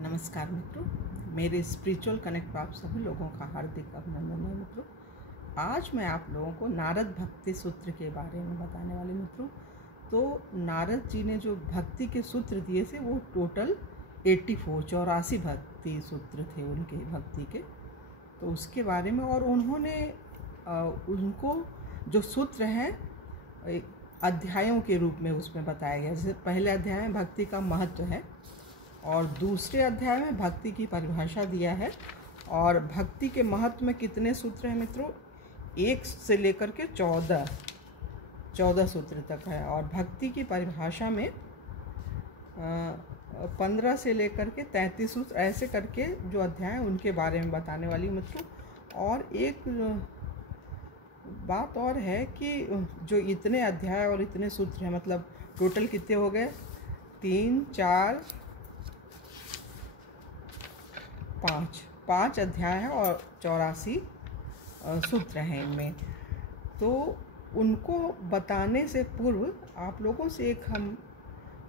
नमस्कार मित्रों, मेरे स्पिरिचुअल कनेक्ट पर आप सभी लोगों का हार्दिक अभिनंदन है मित्रों। आज मैं आप लोगों को नारद भक्ति सूत्र के बारे में बताने वाली मित्रों। तो नारद जी ने जो भक्ति के सूत्र दिए थे वो टोटल 84 भक्ति सूत्र थे उनके भक्ति के। तो उसके बारे में और उन्होंने उनको जो सूत्र हैं अध्यायों के रूप में उसमें बताया गया। जैसे पहले अध्याय में भक्ति का महत्व है और दूसरे अध्याय में भक्ति की परिभाषा दिया है। और भक्ति के महत्व में कितने सूत्र हैं मित्रों? 1 से लेकर के 14 सूत्र तक है। और भक्ति की परिभाषा में 15 से लेकर के 33 सूत्र, ऐसे करके जो अध्याय हैं उनके बारे में बताने वाली मित्रों। और एक बात और है कि जो इतने अध्याय और इतने सूत्र हैं, मतलब टोटल कितने हो गए? 3, 4, 5 अध्याय हैं और 84 सूत्र हैं इनमें। तो उनको बताने से पूर्व आप लोगों से एक हम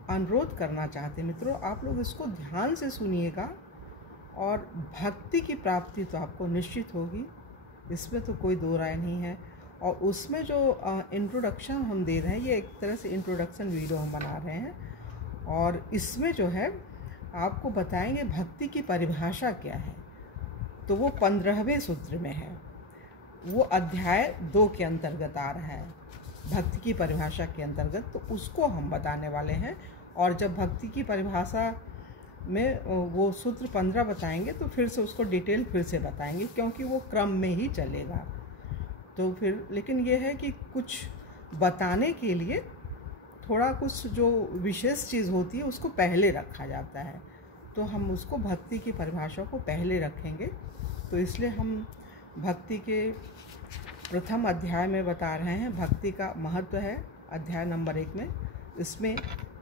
अनुरोध करना चाहते हैं मित्रों, आप लोग इसको ध्यान से सुनिएगा। और भक्ति की प्राप्ति तो आपको निश्चित होगी, इसमें तो कोई दो राय नहीं है। और उसमें जो इंट्रोडक्शन हम दे रहे हैं, ये एक तरह से इंट्रोडक्शन वीडियो हम बना रहे हैं। और इसमें जो है आपको बताएंगे भक्ति की परिभाषा क्या है। तो वो 15वें सूत्र में है, वो अध्याय 2 के अंतर्गत आ रहा है, भक्ति की परिभाषा के अंतर्गत। तो उसको हम बताने वाले हैं। और जब भक्ति की परिभाषा में वो सूत्र 15 बताएंगे तो फिर से उसको डिटेल फिर से बताएंगे, क्योंकि वो क्रम में ही चलेगा। तो फिर लेकिन ये है कि कुछ बताने के लिए थोड़ा कुछ जो विशेष चीज़ होती है उसको पहले रखा जाता है। तो हम उसको भक्ति की परिभाषा को पहले रखेंगे। तो इसलिए हम भक्ति के प्रथम अध्याय में बता रहे हैं भक्ति का महत्व है, अध्याय नंबर 1 में। इसमें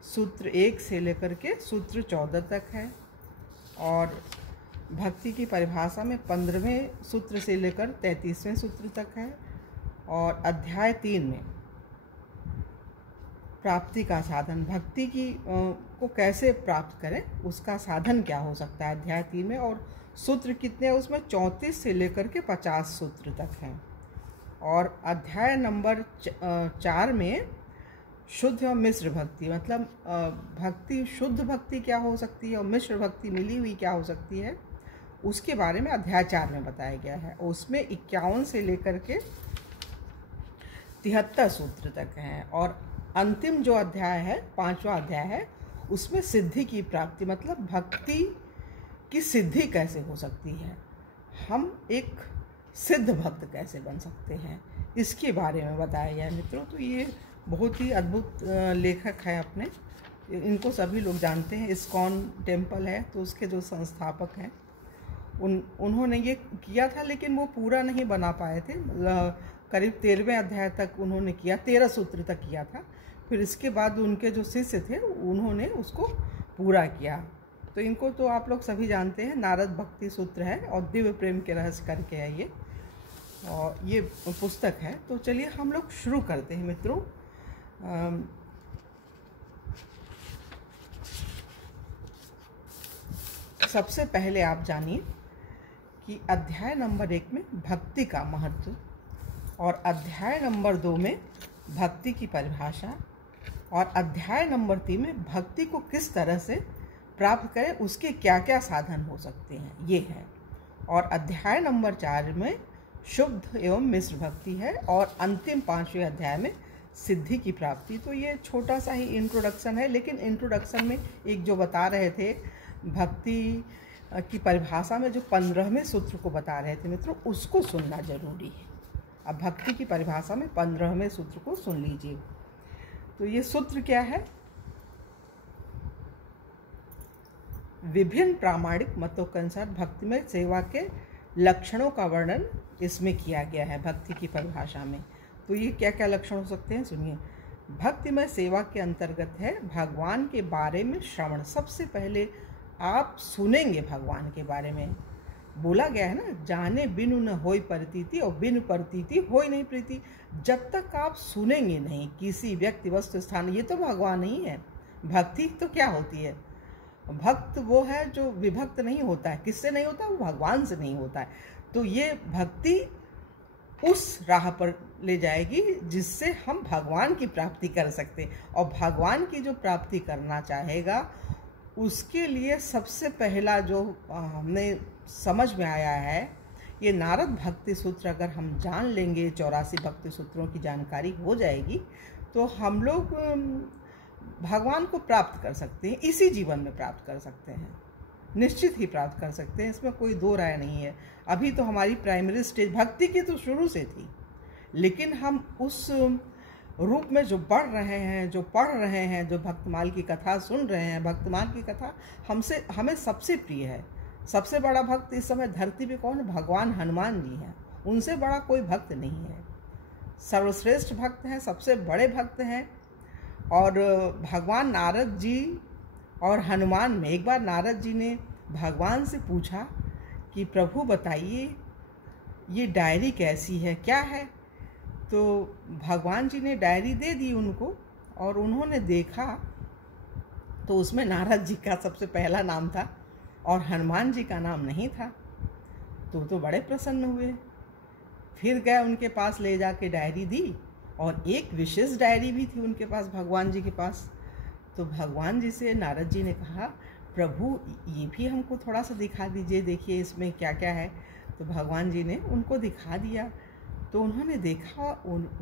सूत्र 1 से लेकर के सूत्र 14 तक है। और भक्ति की परिभाषा में 15वें सूत्र से लेकर 33वें सूत्र तक है। और अध्याय 3 में प्राप्ति का साधन, भक्ति की को कैसे प्राप्त करें, उसका साधन क्या हो सकता है, अध्याय 3 में। और सूत्र कितने हैं उसमें? 34 से लेकर के 50 सूत्र तक हैं। और अध्याय नंबर 4 में शुद्ध और मिश्र भक्ति, मतलब भक्ति, शुद्ध भक्ति क्या हो सकती है और मिश्र भक्ति मिली हुई क्या हो सकती है, उसके बारे में अध्याय 4 में बताया गया है। उसमें 51 से लेकर के 73 सूत्र तक हैं। और अंतिम जो अध्याय है, 5वां अध्याय है, उसमें सिद्धि की प्राप्ति, मतलब भक्ति की सिद्धि कैसे हो सकती है, हम एक सिद्ध भक्त कैसे बन सकते हैं, इसके बारे में बताया गया है मित्रों। तो ये बहुत ही अद्भुत लेखक है अपने, इनको सभी लोग जानते हैं। इस्कॉन टेम्पल है तो उसके जो संस्थापक हैं उन्होंने ये किया था, लेकिन वो पूरा नहीं बना पाए थे। करीब 13वें अध्याय तक उन्होंने किया, 13 सूत्र तक किया था। फिर इसके बाद उनके जो शिष्य थे उन्होंने उसको पूरा किया। तो इनको तो आप लोग सभी जानते हैं, नारद भक्ति सूत्र है और दिव्य प्रेम के रहस्य करके है ये, और ये पुस्तक है। तो चलिए हम लोग शुरू करते हैं मित्रों। सबसे पहले आप जानिए कि अध्याय नंबर 1 में भक्ति का महत्व, और अध्याय नंबर 2 में भक्ति की परिभाषा, और अध्याय नंबर 3 में भक्ति को किस तरह से प्राप्त करें, उसके क्या क्या साधन हो सकते हैं, ये है। और अध्याय नंबर 4 में शुद्ध एवं मिश्र भक्ति है। और अंतिम 5वें अध्याय में सिद्धि की प्राप्ति। तो ये छोटा सा ही इंट्रोडक्शन है, लेकिन इंट्रोडक्शन में एक जो बता रहे थे भक्ति की परिभाषा में जो 15वें सूत्र को बता रहे थे मित्रों, उसको सुनना जरूरी है। अब भक्ति की परिभाषा में 15वें सूत्र को सुन लीजिए। तो ये सूत्र क्या है? विभिन्न प्रामाणिक मतों के अनुसार भक्तिमय सेवा के लक्षणों का वर्णन इसमें किया गया है भक्ति की परिभाषा में। तो ये क्या क्या लक्षण हो सकते हैं, सुनिए। भक्तिमय सेवा के अंतर्गत है भगवान के बारे में श्रवण। सबसे पहले आप सुनेंगे भगवान के बारे में। बोला गया है ना, जाने बिनु न होई प्रतीति और बिनु प्रतीति होई नहीं प्रीति। जब तक आप सुनेंगे नहीं किसी व्यक्ति, वस्तु, स्थान, ये तो भगवान ही है। भक्ति तो क्या होती है? भक्त वो है जो विभक्त नहीं होता है। किससे नहीं होता? वो भगवान से नहीं होता है। तो ये भक्ति उस राह पर ले जाएगी जिससे हम भगवान की प्राप्ति कर सकते हैं। और भगवान की जो प्राप्ति करना चाहेगा उसके लिए सबसे पहला जो हमने समझ में आया है, ये नारद भक्ति सूत्र अगर हम जान लेंगे, 84 भक्ति सूत्रों की जानकारी हो जाएगी, तो हम लोग भगवान को प्राप्त कर सकते हैं, इसी जीवन में प्राप्त कर सकते हैं, निश्चित ही प्राप्त कर सकते हैं, इसमें कोई दो राय नहीं है। अभी तो हमारी प्राइमरी स्टेज भक्ति की तो शुरू से थी, लेकिन हम उस रूप में जो बढ़ रहे हैं, जो पढ़ रहे हैं, जो भक्तमाल की कथा सुन रहे हैं, भक्तमाल की कथा हमें सबसे प्रिय है। सबसे बड़ा भक्त इस समय धरती पे कौन है? भगवान हनुमान जी हैं, उनसे बड़ा कोई भक्त नहीं है। सर्वश्रेष्ठ भक्त हैं, सबसे बड़े भक्त हैं। और भगवान नारद जी और हनुमान में एक बार नारद जी ने भगवान से पूछा कि प्रभु बताइए ये डायरी कैसी है, क्या है? तो भगवान जी ने डायरी दे दी उनको, और उन्होंने देखा तो उसमें नारद जी का सबसे पहला नाम था और हनुमान जी का नाम नहीं था। तो बड़े प्रसन्न हुए। फिर गए उनके पास, ले जाके डायरी दी, और एक विशेष डायरी भी थी उनके पास, भगवान जी के पास। तो भगवान जी से नारद जी ने कहा, प्रभु ये भी हमको थोड़ा सा दिखा दीजिए, देखिए इसमें क्या क्या है। तो भगवान जी ने उनको दिखा दिया। तो उन्होंने देखा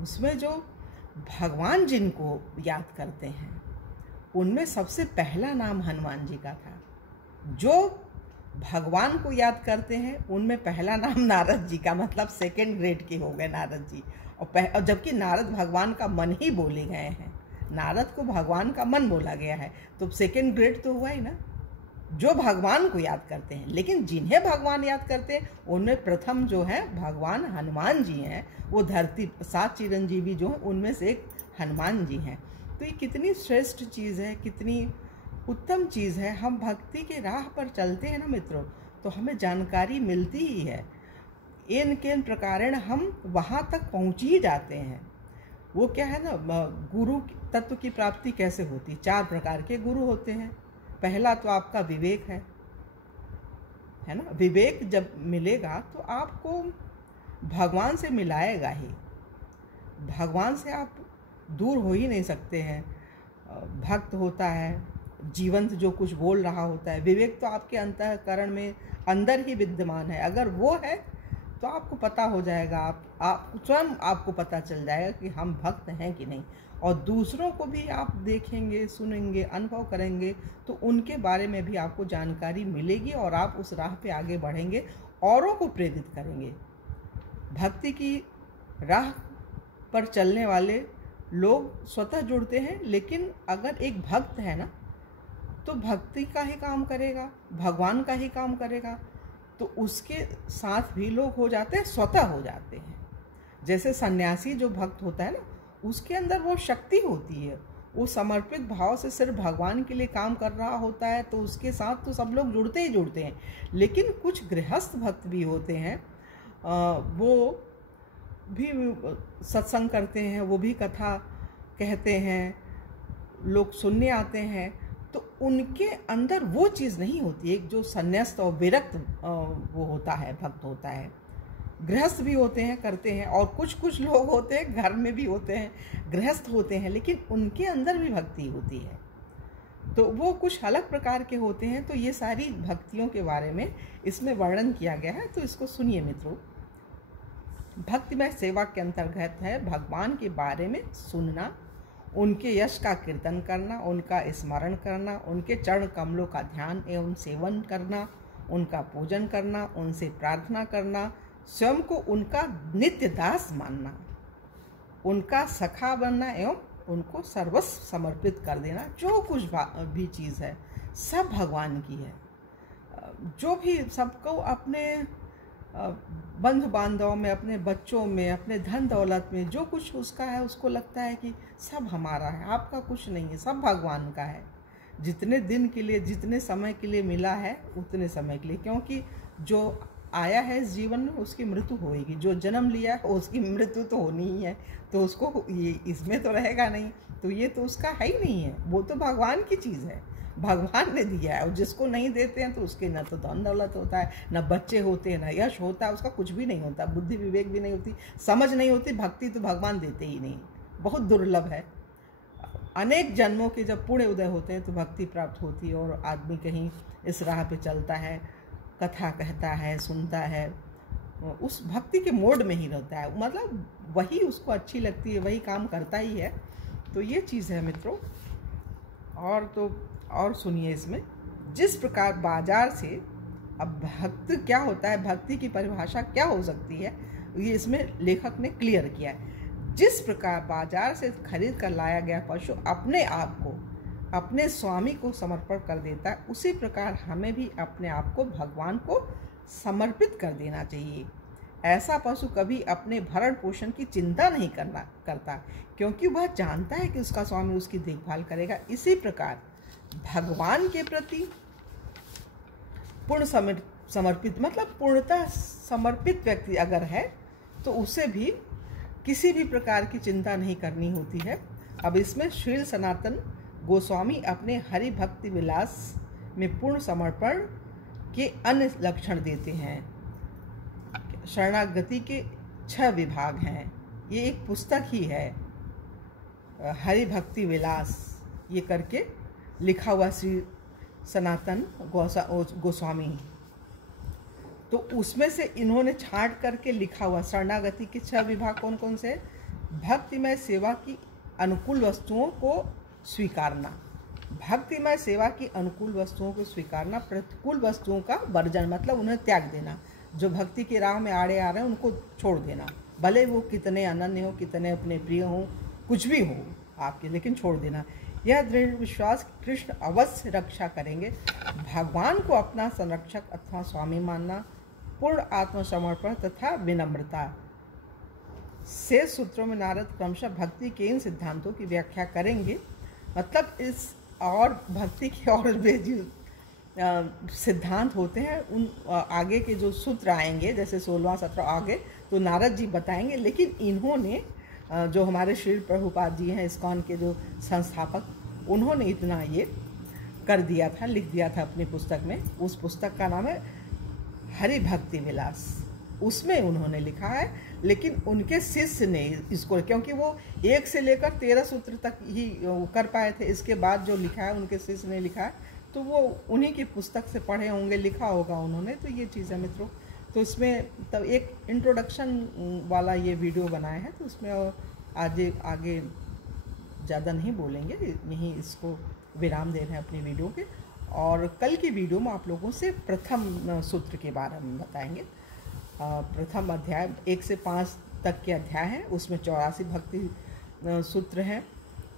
उसमें जो भगवान जिनको याद करते हैं उनमें सबसे पहला नाम हनुमान जी का था। जो भगवान को याद करते हैं उनमें पहला नाम नारद जी का, मतलब सेकंड ग्रेड के हो गए नारद जी। और जबकि नारद भगवान का मन ही बोले गए हैं, नारद को भगवान का मन बोला गया है, तो सेकंड ग्रेड तो हुआ ही ना, जो भगवान को याद करते हैं। लेकिन जिन्हें भगवान याद करते हैं उनमें प्रथम जो है भगवान हनुमान जी हैं। वो धरती 7 चिरंजीवी जो हैं उनमें से एक हनुमान जी हैं। तो ये कितनी श्रेष्ठ चीज़ है, कितनी उत्तम चीज़ है। हम भक्ति के राह पर चलते हैं ना मित्रों, तो हमें जानकारी मिलती ही है। इन किन प्रकारेण हम वहाँ तक पहुँच ही जाते हैं। वो क्या है ना, गुरु तत्व की प्राप्ति कैसे होती? 4 प्रकार के गुरु होते हैं। पहला तो आपका विवेक है ना। विवेक जब मिलेगा तो आपको भगवान से मिलाएगा ही, भगवान से आप दूर हो ही नहीं सकते हैं। भक्त होता है, जीवंत जो कुछ बोल रहा होता है। विवेक तो आपके अंतःकरण में अंदर ही विद्यमान है। अगर वो है तो आपको पता हो जाएगा, आप स्वयं आपको पता चल जाएगा कि हम भक्त हैं कि नहीं। और दूसरों को भी आप देखेंगे, सुनेंगे, अनुभव करेंगे, तो उनके बारे में भी आपको जानकारी मिलेगी और आप उस राह पे आगे बढ़ेंगे, औरों को प्रेरित करेंगे। भक्ति की राह पर चलने वाले लोग स्वतः जुड़ते हैं, लेकिन अगर एक भक्त है ना तो भक्ति का ही काम करेगा, भगवान का ही काम करेगा, तो उसके साथ भी लोग हो जाते हैं, स्वतः हो जाते हैं। जैसे सन्यासी जो भक्त होता है ना, उसके अंदर वो शक्ति होती है, वो समर्पित भाव से सिर्फ भगवान के लिए काम कर रहा होता है, तो उसके साथ तो सब लोग जुड़ते ही जुड़ते हैं। लेकिन कुछ गृहस्थ भक्त भी होते हैं, वो भी सत्संग करते हैं, वो भी कथा कहते हैं, लोग सुनने आते हैं, तो उनके अंदर वो चीज़ नहीं होती। एक जो संन्यास्त और विरक्त वो होता है, भक्त होता है। गृहस्थ भी होते हैं, करते हैं, और कुछ लोग होते हैं घर में भी होते हैं, गृहस्थ होते हैं, लेकिन उनके अंदर भी भक्ति होती है, तो वो कुछ अलग प्रकार के होते हैं। तो ये सारी भक्तियों के बारे में इसमें वर्णन किया गया है, तो इसको सुनिए मित्रों। भक्तिमय सेवा के अंतर्गत है भगवान के बारे में सुनना, उनके यश का कीर्तन करना, उनका स्मरण करना, उनके चरण कमलों का ध्यान एवं सेवन करना, उनका पूजन करना, उनसे प्रार्थना करना, स्वयं को उनका नित्य दास मानना, उनका सखा बनना एवं उनको सर्वस्व समर्पित कर देना। जो कुछ भी चीज़ है सब भगवान की है। जो भी सबको अपने बंधु बांधव में, अपने बच्चों में, अपने धन दौलत में जो कुछ उसका है, उसको लगता है कि सब हमारा है, आपका कुछ नहीं है, सब भगवान का है। जितने दिन के लिए, जितने समय के लिए मिला है उतने समय के लिए, क्योंकि जो आया है इस जीवन में उसकी मृत्यु होएगी, जो जन्म लिया है उसकी मृत्यु तो होनी ही है, तो उसको ये इसमें तो रहेगा नहीं, तो ये तो उसका है ही नहीं है, वो तो भगवान की चीज़ है। भगवान ने दिया है, और जिसको नहीं देते हैं तो उसके न तो धन दौलत होता है, न बच्चे होते हैं, न यश होता है, उसका कुछ भी नहीं होता, बुद्धि विवेक भी नहीं होती, समझ नहीं होती, भक्ति तो भगवान देते ही नहीं, बहुत दुर्लभ है। अनेक जन्मों के जब पुण्य उदय होते हैं तो भक्ति प्राप्त होती है, और आदमी कहीं इस राह पे चलता है, कथा कहता है, सुनता है, उस भक्ति के मोड में ही रहता है, मतलब वही उसको अच्छी लगती है, वही काम करता ही है। तो ये चीज़ है मित्रों। और सुनिए, इसमें जिस प्रकार बाजार से, अब भक्त क्या होता है, भक्ति की परिभाषा क्या हो सकती है, ये इसमें लेखक ने क्लियर किया है। जिस प्रकार बाजार से खरीद कर लाया गया पशु अपने आप को अपने स्वामी को समर्पण कर देता है, उसी प्रकार हमें भी अपने आप को भगवान को समर्पित कर देना चाहिए। ऐसा पशु कभी अपने भरण पोषण की चिंता नहीं करता, क्योंकि वह जानता है कि उसका स्वामी उसकी देखभाल करेगा। इसी प्रकार भगवान के प्रति पूर्ण समर्पित, मतलब पूर्णतः समर्पित व्यक्ति अगर है तो उसे भी किसी भी प्रकार की चिंता नहीं करनी होती है। अब इसमें श्री सनातन गोस्वामी अपने हरि भक्ति विलास में पूर्ण समर्पण के अन्य लक्षण देते हैं। शरणागति के 6 विभाग हैं, ये एक पुस्तक ही है, हरि भक्ति विलास ये करके लिखा हुआ श्री सनातन गोस्वामी। तो उसमें से इन्होंने छांट करके लिखा हुआ शरणागति के 6 विभाग कौन कौन से? भक्तिमय सेवा की अनुकूल वस्तुओं को स्वीकारना, भक्तिमय सेवा की अनुकूल वस्तुओं को स्वीकारना, प्रतिकूल वस्तुओं का वर्जन, मतलब उन्हें त्याग देना, जो भक्ति की राह में आड़े आ रहे हैं उनको छोड़ देना, भले वो कितने अनन्य हो, कितने अपने प्रिय हो, कुछ भी हो आपके, लेकिन छोड़ देना। यह दृढ़ विश्वास कृष्ण अवश्य रक्षा करेंगे, भगवान को अपना संरक्षक अथवा स्वामी मानना, पूर्ण आत्मसमर्पण तथा विनम्रता। शेष सूत्रों में नारद क्रमशः भक्ति के इन सिद्धांतों की व्याख्या करेंगे, मतलब इस और भक्ति के और जो सिद्धांत होते हैं उन आगे के जो सूत्र आएंगे, जैसे 16वां 17 आगे तो नारद जी बताएंगे, लेकिन इन्होंने जो हमारे श्री प्रभुपाद जी हैं इस्कॉन के जो संस्थापक, उन्होंने इतना ये कर दिया था, लिख दिया था अपनी पुस्तक में। उस पुस्तक का नाम है हरि भक्ति विलास, उसमें उन्होंने लिखा है, लेकिन उनके शिष्य ने इसको, क्योंकि वो 1 से लेकर 13 सूत्र तक ही कर पाए थे, इसके बाद जो लिखा है उनके शिष्य ने लिखा है, तो वो उन्हीं की पुस्तक से पढ़े होंगे, लिखा होगा उन्होंने। तो ये चीज़ है मित्रों। तो इसमें तब एक इंट्रोडक्शन वाला ये वीडियो बनाया है, तो उसमें आगे ज़्यादा नहीं बोलेंगे, यहीं इसको विराम दे रहे हैं अपनी वीडियो के। और कल की वीडियो में आप लोगों से प्रथम सूत्र के बारे में बताएंगे। प्रथम अध्याय 1 से 5 तक के अध्याय हैं, उसमें 84 भक्ति सूत्र हैं,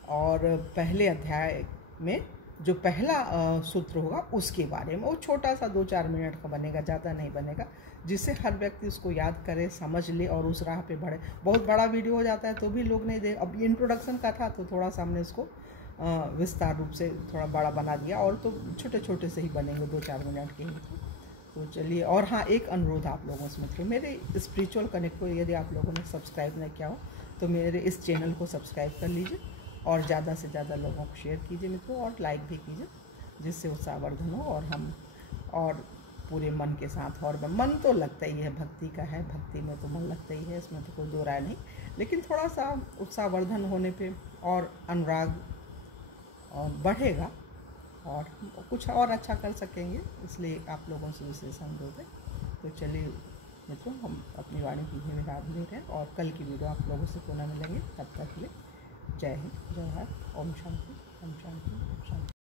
और पहले अध्याय में जो पहला सूत्र होगा उसके बारे में, वो छोटा सा 2-4 मिनट का बनेगा, ज़्यादा नहीं बनेगा, जिससे हर व्यक्ति उसको याद करे, समझ ले और उस राह पे बढ़े। बहुत बड़ा वीडियो हो जाता है तो भी लोग नहीं दे, अब इंट्रोडक्शन का था तो थोड़ा सा हमने उसको विस्तार रूप से थोड़ा बड़ा बना दिया, और तो छोटे छोटे से ही बनेंगे 2-4 मिनट के ही। तो चलिए, और हाँ, एक अनुरोध आप लोगों से मित्रों, मेरे स्पिरिचुअल कनेक्ट को यदि आप लोगों ने सब्सक्राइब नहीं किया हो तो मेरे इस चैनल को सब्सक्राइब कर लीजिए, और ज़्यादा से ज़्यादा लोगों को शेयर कीजिए मित्रों, और लाइक भी कीजिए, जिससे उत्साहवर्धन हो और हम और पूरे मन के साथ, और मन तो लगता ही है, भक्ति का है, भक्ति में तो मन लगता ही है, इसमें तो कोई दो राय नहीं, लेकिन थोड़ा सा उत्साहवर्धन होने पे और अनुराग बढ़ेगा और कुछ और अच्छा कर सकेंगे, इसलिए आप लोगों से विशेष अनुरोध है। तो चलिए मित्रों, हम अपनी वाणी की भी विराम दे रहे हैं, और कल की वीडियो आप लोगों से पुनः मिलेंगे। तब तक के लिए जय हिंद, जय भारत, ओम शांति, ओम शांति, ओम शांति।